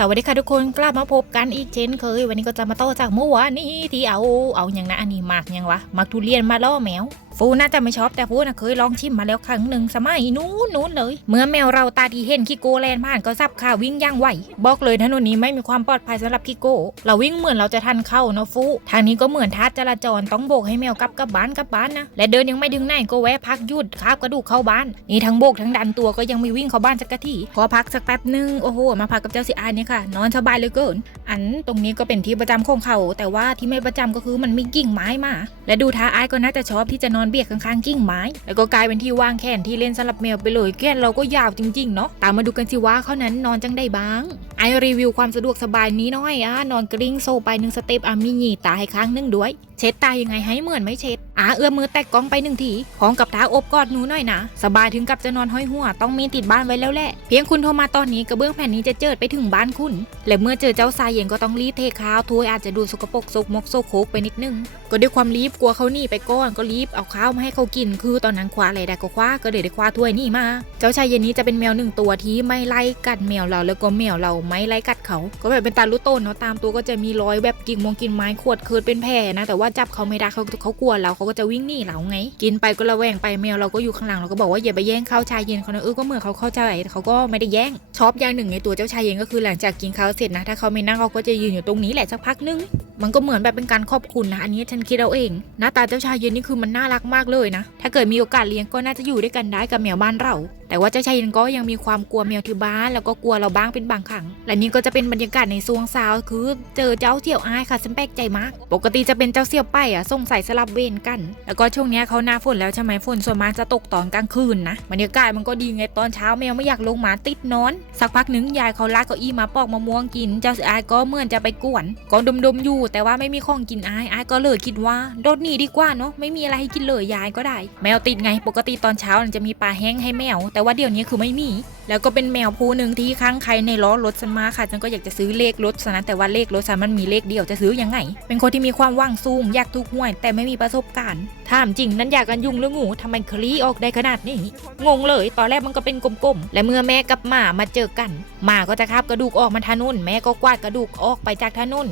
สวัสดีค่ะทุกคนกลับมาพบกันอีกเช่นเคย วันนี้ก็จะมาโต้อจากเมื่อวานนี้ที่เอาเอาอย่างนะอันนี้มากยังวะมักทุเรียนมาล่อแมว ฟูน่าจะไม่ชอบแต่ฟูน่ะเคยลองชิมมาแล้วครั้งหนึ่งสมัยนู้นนู้นเลย เมื่อแมวเราตาดีเห็นคิโกแลนผ่านก็ซับขาวิ่งย่างไหวบอกเลยถนนนี้ไม่มีความปลอดภัยสำหรับคิโก เราวิ่งเหมือนเราจะทันเข้าเนาะฟูทางนี้ก็เหมือนทัดจราจรต้องโบกให้แมวกลับกับบ้านกลับบ้านนะและเดินยังไม่ถึงไหนก็แวะพักหยุดคาบกระดูกเข้าบ้านนี่ทั้งโบกทั้งดันตัวก็ยังไม่วิ่งเข้าบ้านสักทีพอพักสักแป๊บหนึงโอ้โหมาพักกับเจ้าสิอายเนี่ยค่ะ นอนสบายเลยเกิน อันตรงนี้ก็เป็นที่ประจำของเขา แต่ว่าที่ไม่ประจำก็คือมันมีกิ่งไม้มา และดูท้าอายก็น่าจะชอบที่จะนอนเบียดข้างๆกิ่งไม้ แล้วก็กลายเป็นที่ว่างแขนที่เล่นสลับแมวไปเลยแก้เราก็ยาวจริงๆเนาะตามมาดูกันสิว่าเขานั้นนอนจังได้บ้าง ไอรีวิวความสะดวกสบายนี้น้อยอะนอนกริ้งโซไปหนึ่งสเต็ปอะมีหยีตาให้ข้างนึงด้วย เช็ดตายังไงให้เหมือนไม่เช็ดอ่าเอื้อมมือแตะกล้องไปหนึ่งทีพร้อมกับท้าอบกอดหนูหน่อยนะ สบายถึงกับจะนอนห้อยหัว ต้องมีติดบ้านไว้แล้วแหละ เพียงคุณโทรมาตอนนี้กระเบื้องแผ่นนี้จะเจิดไปถึงบ้านคุณ และเมื่อเจอเจ้าทรายเย็นก็ต้องรีบเทข้าวถ้วยอาจจะดูสกปรกซกมกโซโคกไปนิดนึง ก็ด้วยความรีบกลัวเขาหนีไปก่อนก็รีบเอาข้าวมาให้เขากิน คือตอนนั้นคว้าอะไรได้ก็คว้าก็เลยได้คว้าถ้วยนี่มา เจ้าชายเย็นนี้จะเป็นแมวหนึ่งตัวที่ไม่ไล่กัดแมวเราแล้วก็แมวเราไม่ไล่กัดเขา ก็แบบเป็นตาลุโตนเนาะตามตัวก็จะมีรอยแบบกิ่งมงกิ่งไม้ขวดเคิดเป็นแผลนะ แต่ว่าจับเขาไม่ได้เขาเขากลัวเราเขาก็จะวิ่งหนีเราไง กินไปก็ระแวงไปแมวเราก็อยู่ข้างหลังเราก็บอกว่าอย่าไปแย่งข้าวชายเย็นเขานะเออก็เหมือนเขาเข้าใจแต่เขาก็ไม่ได้แย่งชอบอย่างหนึ่งในตัวเจ้าชายเย็นก็คือหลังจากกินข้าวเสร็จนะถ้าเขาไม่นั่งเขาก็จะยืนอยู่ตรงนี้แหละสักพักนึงมันก็เหมือนแบบเป็นการขอบคุณนะอันนี้ฉันคิดเอาเอง หน้าตาเจ้าชายเย็นนี่คือมันน่ารักมากเลยนะ ถ้าเกิดมีโอกาสเลี้ยงก็น่าจะอยู่ด้วยกันได้กับแมวบ้านเรา แต่ว่าเจ้าชายเย็นก็ยังมีความกลัวแมวที่บ้าน แล้วก็กลัวเราบ้างเป็นบางครั้ง และนี่ก็จะเป็นบรรยากาศในซวงซาว คือเจอเจ้าเสี่ยวอายค่ะฉันแปลกใจมาก ปกติจะเป็นเจ้าเสี่ยวไปอะส่งใส่สลับเวรกัน แล้วก็ช่วงนี้เขาหน้าฝนแล้วใช่ไหมฝนส่วนมากจะตกตอนกลางคืนนะ บรรยากาศมันก็ดีไงตอนเช้าแมวไม่อยากลงมาติดนอน สักพักหนึ่งยายเขาลากเก้าอี้มาปอกมะม่วงกิน เจ้าเสี่ยวอายก็เหมือนจะไปกวนก็ดมๆอยู่ แต่ว่าไม่มีของกินอายอายก็เลยคิดว่าโดดหนีดีกว่าเนาะไม่มีอะไรให้กินเลยยายก็ได้ แมวติดไงปกติตอนเช้ามันจะมีปลาแห้งให้แมวแต่ว่าเดี๋ยวนี้คือไม่มี แล้วก็เป็นแมวผู้หนึ่งที่ค้างใครในล้อรถฉันมาค่ะฉันก็อยากจะซื้อเลขรถซะนะแต่ว่าเลขรถฉันมันมีเลขเดียวจะซื้อยังไง เป็นคนที่มีความว่างสูงอยากถูกหวย แต่ไม่มีประสบการณ์ถามจริงนั้นอยากกันยุ่งหรืองูทำไมคลีออกได้ขนาดนี้ งงเลย ตอนแรกมันก็เป็นกลมๆ และเมื่อแม่กับหมามาเจอกันหมาก็จะคาบกระดูกออกมาทานุ่นแม่ก็กวาดกระดูกออกไปจากทานุ่น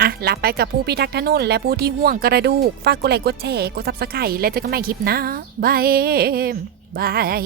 อะลาไปกับผู้พิทักษ์ถนนและผู้ที่ห่วงกระดูก ฝากกดไลค์กดแชร์กดซับสไครต์และเจอกันใหม่คลิปหน้าบายบาย